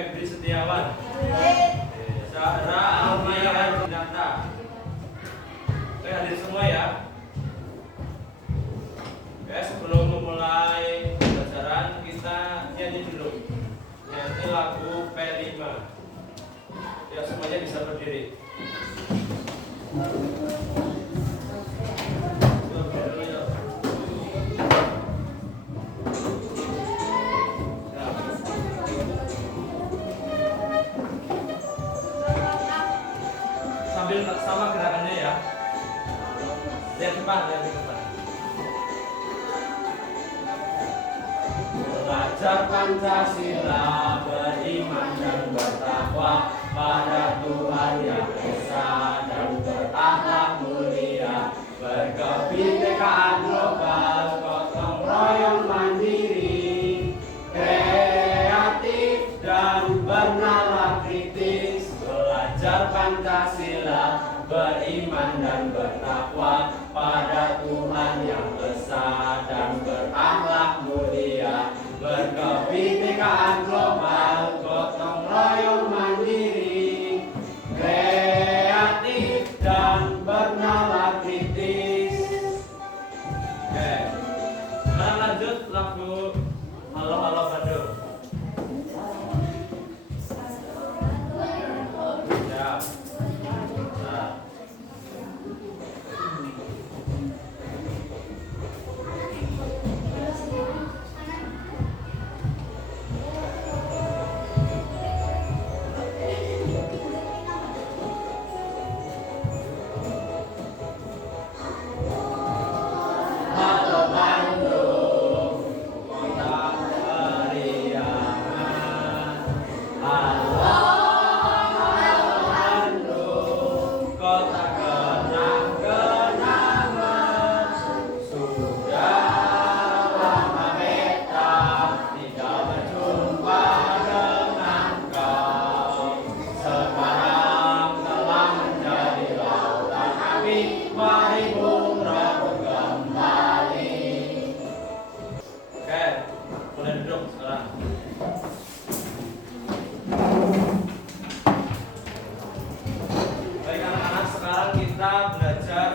Febri Setiawan. Sarah Almaya Dinata. Oke, hadir semua ya. Oke, sebelum memulai pembelajaran kita nyanyi dulu. Nyanyi lagu P5. Ya, semuanya bisa berdiri. Sambil sama gerakannya ya. Lihat depan, lihat depan. Belajar Pancasila, beriman dan bertakwa pada Tuhan Yang Esa dan berakhlak mulia, berkebinekaan global, gotong royong mandiri, kreatif dan bernalar kritis. Belajar Pancasila, beriman dan bertakwa pada Tuhan Yang Esa dan berakhlak mulia, berkebinekaan global, gotong royong mandiri, kreatif dan bernalar kritis. Oke, sekarang lanjut lagu Halo Halo Bandung. Ya. Nah. Halo Bandung, kota periangan. Halo Bandung, kota kenang-kenangan. Sudah lama beta tidak berjumpa dengan kau. Sekarang telah menjadi lautan api, mari bung rebut kembali. Oke, boleh duduk sekarang. Baik anak-anak, sekarang kita belajar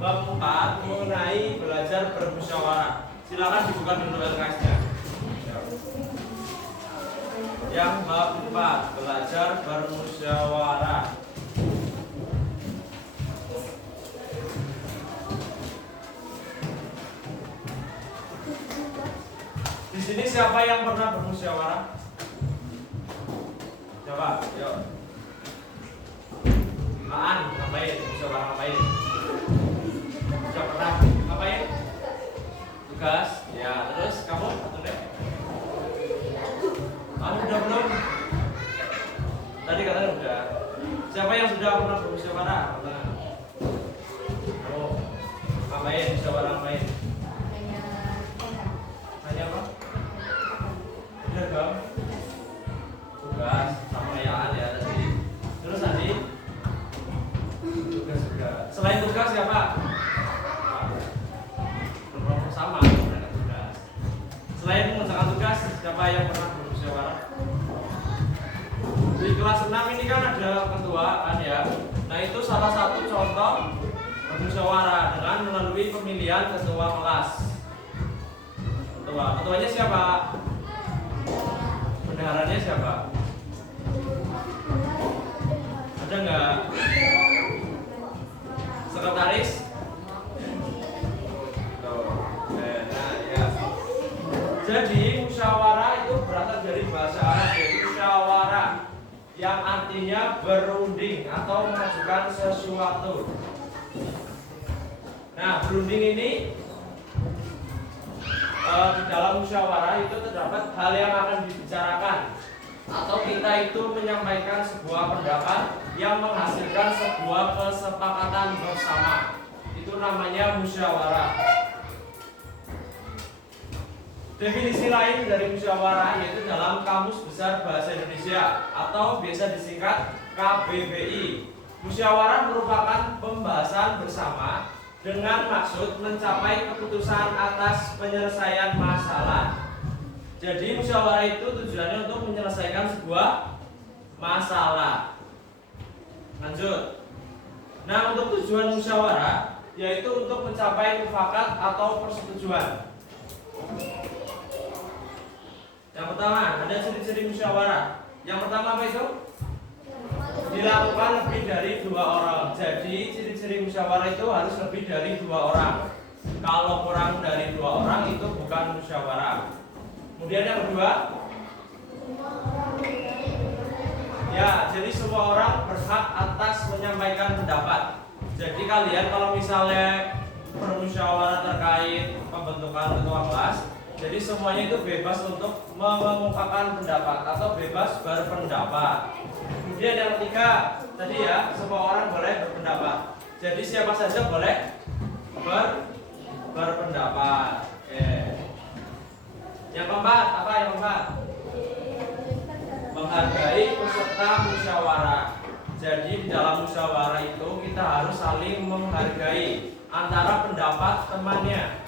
bab 4 mengenai belajar bermusyawarah. Silakan dibuka dulu LKS-nya. Yang bab 4 belajar bermusyawarah. Di sini siapa yang pernah bermusyawarah? Coba, yuk. Maan, ngapain? Musyawarah ngapain? Sudah pernah ngapain? Tugas? Ya, terus kamu? Satu deh. Kamu udah belum? Tadi katanya udah. Siapa yang sudah pernah bermusyawarah? Oh, ngapain? Musyawarah ngapain? Tanya apa? Udah bang? Tugas, sampaian ya tadi. Terus tadi? Tugas juga. Selain tugas siapa? Sama dengan tugas. Selain mengerjakan tugas, siapa yang pernah bermusyawarah? Di kelas 6 ini kan ada ketua kan ya. Nah itu salah satu contoh bermusyawarah dengan melalui pemilihan ketua kelas. Ketuanya siapa? Bendaharanya siapa? Ada nggak? Sekretaris? Jadi musyawarah itu berasal dari bahasa Arab, yaitu musyawarah yang artinya berunding atau mengajukan sesuatu. Nah, berunding ini di dalam musyawarah itu terdapat hal yang akan dibicarakan atau kita itu menyampaikan sebuah pendapat yang menghasilkan sebuah kesepakatan bersama. Itu namanya musyawarah. Definisi lain dari musyawarah yaitu dalam Kamus Besar Bahasa Indonesia atau biasa disingkat KBBI. Musyawarah merupakan pembahasan bersama dengan maksud mencapai keputusan atas penyelesaian masalah. Jadi musyawarah itu tujuannya untuk menyelesaikan sebuah masalah. Lanjut. Nah, untuk tujuan musyawarah yaitu untuk mencapai mufakat atau persetujuan. Yang pertama, ada ciri-ciri musyawarah. Yang pertama apa itu? Dilakukan lebih dari 2 orang. Jadi ciri-ciri musyawarah itu harus lebih dari 2 orang. Kalau kurang dari 2 orang itu bukan musyawarah. Kemudian yang kedua, ya, jadi semua orang berhak atas menyampaikan pendapat. Jadi kalian kalau misalnya bermusyawarah terkait pembentukan ketua kelas, jadi semuanya itu bebas untuk mengungkapkan pendapat atau bebas berpendapat. Kemudian yang ketiga, tadi ya, semua orang boleh berpendapat. Jadi siapa saja boleh berpendapat. Oke. Yang keempat, apa yang keempat? Menghargai peserta musyawarah. Jadi di dalam musyawarah itu kita harus saling menghargai antara pendapat temannya.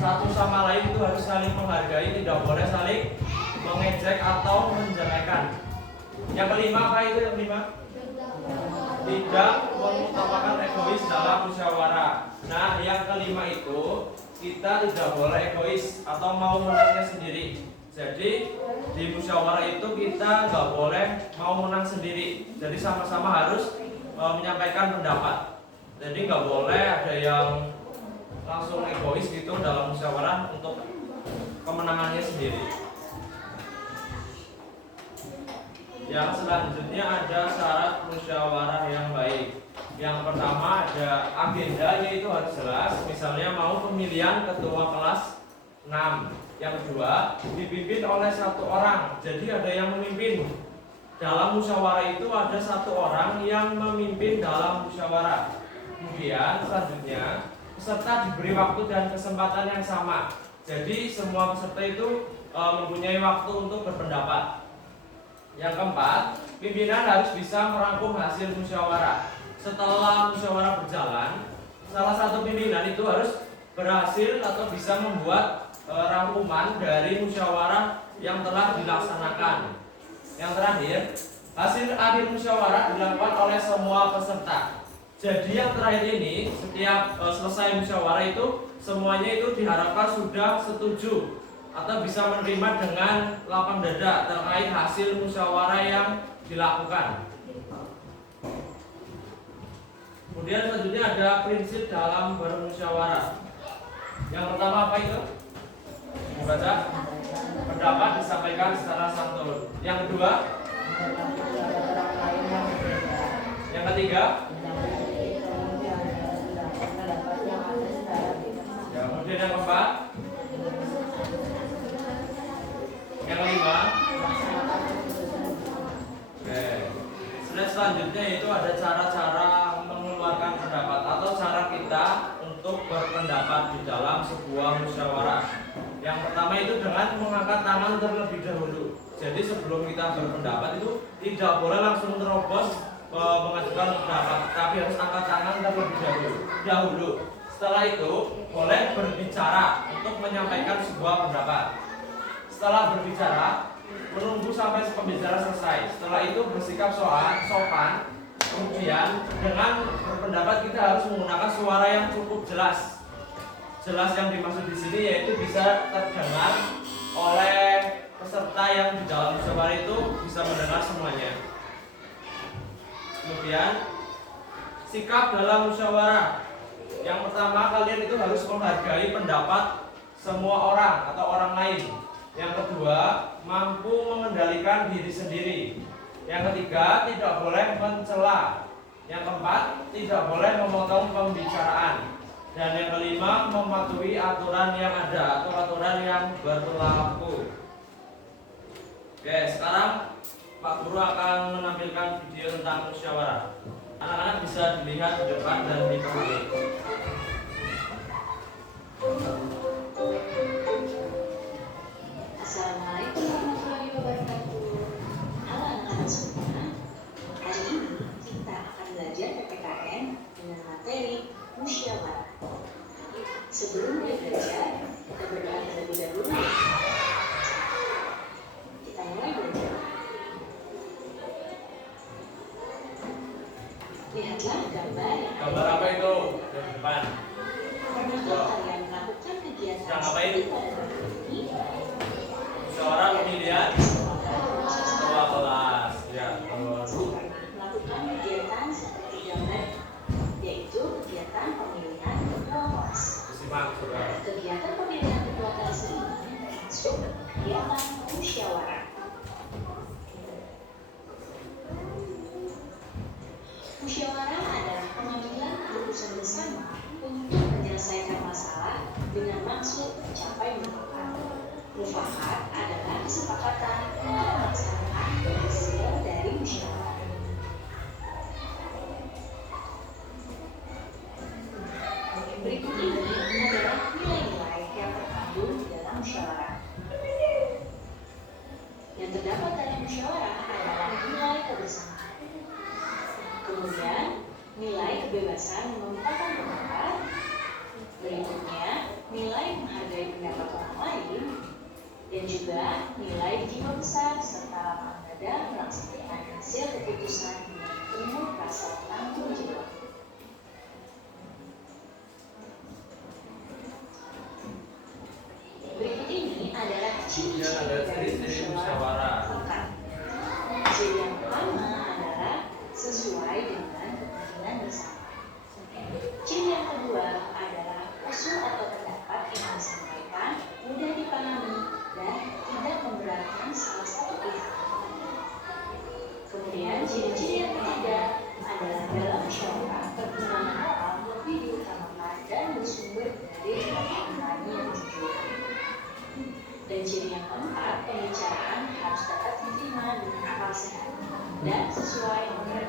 Satu sama lain itu harus saling menghargai, tidak boleh saling mengejek atau menjelekan. Yang kelima apa itu yang kelima? Tidak mengutamakan egois dalam musyawarah. Nah, yang kelima itu kita tidak boleh egois atau mau menangnya sendiri. Jadi di musyawarah itu kita nggak boleh mau menang sendiri. Jadi sama-sama harus menyampaikan pendapat. Jadi nggak boleh ada yang langsung egois gitu dalam musyawarah untuk kemenangannya sendiri. Yang selanjutnya ada syarat musyawarah yang baik. Yang pertama ada agendanya itu harus jelas. Misalnya mau pemilihan ketua kelas 6. Yang kedua dipimpin oleh 1 orang. Jadi ada yang memimpin. Dalam musyawarah itu ada 1 orang yang memimpin dalam musyawarah. Kemudian selanjutnya peserta diberi waktu dan kesempatan yang sama. Jadi semua peserta itu mempunyai waktu untuk berpendapat. Yang keempat, pimpinan harus bisa merangkum hasil musyawarah. Setelah musyawarah berjalan, salah satu pimpinan itu harus berhasil atau bisa membuat rangkuman dari musyawarah yang telah dilaksanakan. Yang terakhir, hasil akhir musyawarah dilakukan oleh semua peserta. Jadi yang terakhir ini, setiap selesai musyawarah itu semuanya itu diharapkan sudah setuju atau bisa menerima dengan lapang dada terkait hasil musyawarah yang dilakukan. Kemudian selanjutnya ada prinsip dalam bermusyawarah. Yang pertama apa itu? Membaca pendapat disampaikan secara santun. Yang kedua, yang ketiga, ya, kemudian yang keempat, yang kelima. Oke. Selanjutnya itu ada cara-cara mengeluarkan pendapat atau cara kita untuk berpendapat di dalam sebuah musyawarah. Yang pertama itu dengan mengangkat tangan terlebih dahulu. Jadi sebelum kita berpendapat itu tidak boleh langsung terobos mengajukan pendapat, tapi harus angkat tangan terlebih dahulu. Setelah itu boleh berbicara untuk menyampaikan sebuah pendapat. Setelah berbicara, menunggu sampai pembicara selesai. Setelah itu bersikap sopan. Kemudian dengan berpendapat kita harus menggunakan suara yang cukup jelas. Jelas yang dimaksud di sini yaitu bisa terdengar oleh peserta yang di dalam musyawarah itu bisa mendengar semuanya. Kemudian sikap dalam musyawarah. Yang pertama, kalian itu harus menghargai pendapat semua orang atau orang lain. Yang kedua, mampu mengendalikan diri sendiri. Yang ketiga, tidak boleh mencela. Yang keempat, tidak boleh memotong pembicaraan. Dan yang kelima, mematuhi aturan yang ada atau aturan yang berlaku. Oke, sekarang Pak Guru akan menampilkan video tentang musyawarah. Anak-anak bisa dilihat di depan dan dipahami. Assalamualaikum warahmatullahi wabarakatuh. Halo anak-anak semua. Hari ini kita akan belajar PPKN dengan materi musyawarah. Sebelum kita belajar, kita berdoa terlebih dahulu. gambar yang ada Gambar apa itu? Yang depan. Pernahkah kalian melakukan kegiatan Sedang ngapain? seperti pada berikut ini? Musyawarah pemilihan ketua kelas. Ya, terus. Melakukan kegiatan seperti gambar, yaitu kegiatan pemilihan ketua kelas. Simak, saudara. Kegiatan pemilihan ketua kelas ini termasuk kegiatan musyawarah. Musyawarah adalah pengambilan keputusan bersama untuk menyelesaikan masalah dengan maksud mencapai mufakat. Mufakat adalah kesepakatan untuk melaksanakan hasil dari musyawarah. Berikut ini adalah nilai-nilai yang terkandung di dalam musyawarah. Yang terdapat dalam musyawarah adalah nilai kebersamaan. Kemudian, nilai kebebasan mengemukakan pendapat. Berikutnya, nilai menghargai pendapat orang lain. Dan juga nilai jiwa besar serta lapang dada melaksanakan hasil keputusan dengan penuh rasa tanggung jawab. Berikut ini adalah ciri-ciri dari musyawarah mufakat. Ciri yang pertama adalah sesuai dengan kepentingan bersama. Ciri yang kedua adalah usul atau pendapat yang disampaikan mudah dipahami dan tidak memberatkan salah satu pihak. Kemudian ciri-ciri yang ketiga adalah dalam musyawarah pertimbangan moral lebih diutamakan dan bersumber dari nilai yang jujur. Dan ciri yang keempat, pembicaraan harus dapat diterima dengan akal sehat dan sesuai dengan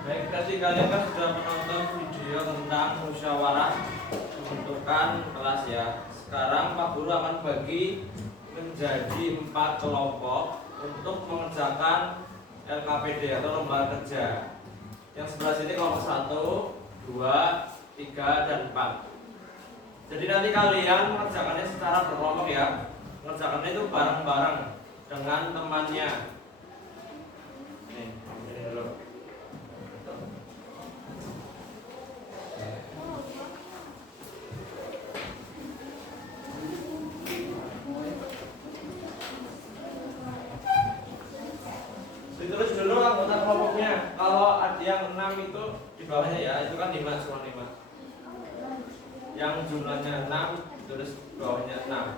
Baik, tadi kalian kan sudah menonton video tentang musyawarah pembentukan kelas ya. Sekarang Pak Guru akan bagi menjadi 4 kelompok untuk mengerjakan LKPD atau lembar kerja. Yang sebelah sini kelompok 1, 2, 3, dan 4. Jadi nanti kalian mengerjakannya secara berkelompok ya. Mengerjakannya itu bareng-bareng dengan temannya. Nih, ini dulu. Ditulis dulu anggota kelompoknya. Kalau ada yang 6 itu di bawahnya ya, itu kan 5 semua 5. Yang jumlahnya 6 tulis bawahnya 6.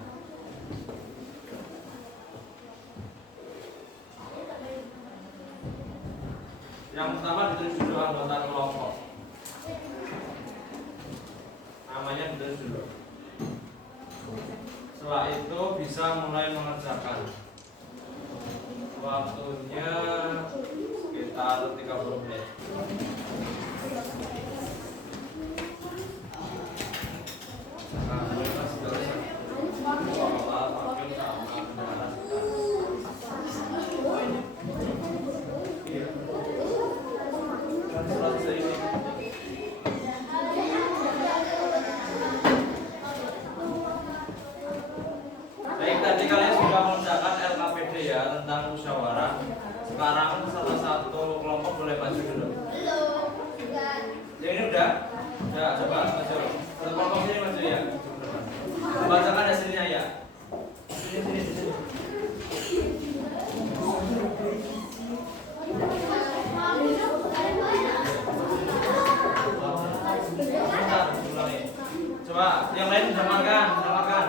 Yang pertama ditulis dulu anggota kelompok. Namanya ditulis dulu. Setelah itu bisa mulai mengerjakan. Waktunya sekitar 30 menit. Baik, tadi kalian sudah mengerjakan LKPD ya tentang musyawarah. Sekarang salah satu kelompok boleh maju dulu. Yang ini udah? Ya, coba maju. Satu kelompok ini maju ya. Bacakan hasilnya ya. Sini. Coba yang lain dengarkan.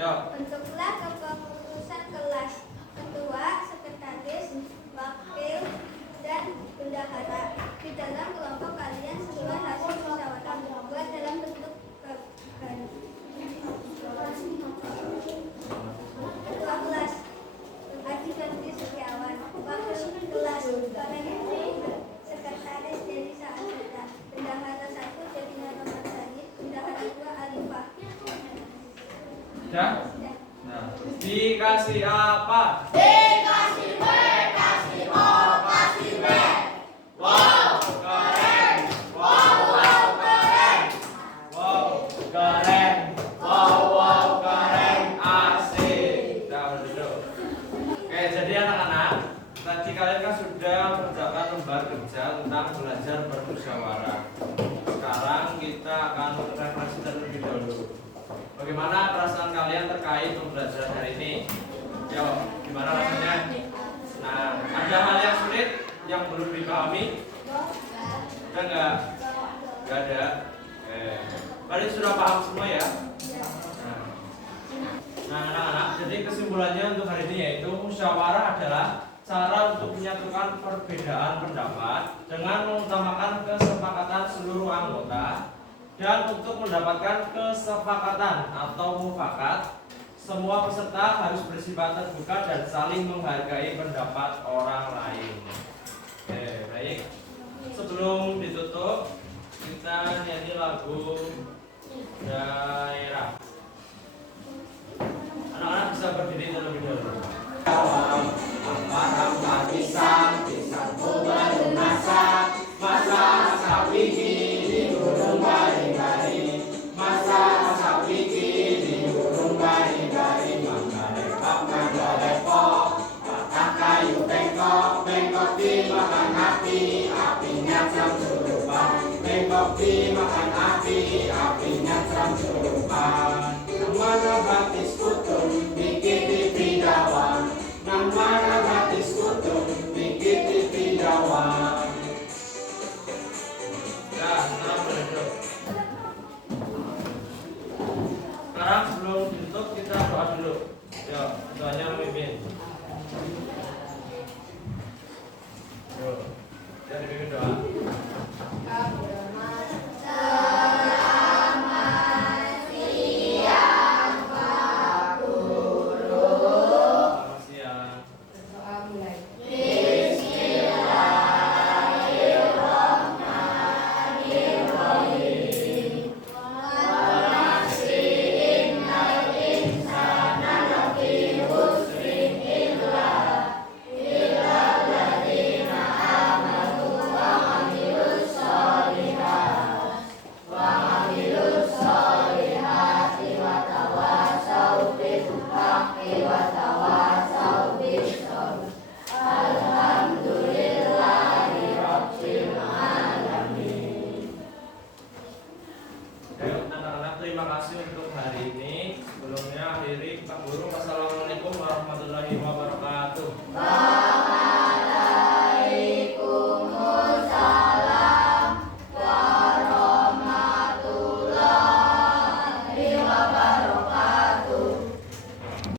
Yuk. Bentuklah kepengurusan kelas, ketua, sekretaris, wakil, dan bendahara di dalam kelompok kalian sesuai hasil musyawarah. Buat dalam bentuk ketua kelas Adi Febri Setiawan, wakil kelas Barangkali, sekretaris Deli Saadata, bendahara 1 Devina Ramadhani, bendahara 2 Alifah. Sudah? Nah, dikasih apa? Dikasih B, kasih O, kasih B. Wow, keren. Wow, keren. Wow, keren. Wow, keren. Asik. Udah duduk. Oke, jadi anak-anak, tadi kalian kan sudah mengerjakan 3 tentang belajar bermusyawarah. Sekarang kita akan refleksi terlebih dahulu. Bagaimana perasaan kalian terkait pembelajaran hari ini? Yo, gimana rasanya? Nah, ada hal yang sulit yang belum dipahami? Ada nggak? Nggak ada. Kalian sudah paham semua ya? Nah, anak-anak, jadi kesimpulannya untuk hari ini yaitu musyawarah adalah cara untuk menyatukan perbedaan pendapat dengan mengutamakan kesepakatan seluruh anggota, dan untuk mendapatkan kesepakatan atau mufakat, semua peserta harus bersifat terbuka dan saling menghargai pendapat orang lain. Oke, baik. Sebelum ditutup, kita nyanyi lagu Daerah. Anak-anak bisa berdiri terlebih dahulu. Ampar pisang, pisangku baru masak, masak wiki di gunung bari-bari, masak wiki di gunung bari-bari, makan lepok, patah kayu bengkok, bengkok dimakan api, apinya cam surupan, bengkok dimakan api, apinya cam surupan. Mana batis kutung, bikin di Jawa. Mana batis kutung, bikin di Jawa. Ya, sekarang boleh duduk. Sekarang sebelum ditutup kita doa dulu. Yuk, doanya memimpin. Yuk, jadi bimbing doa.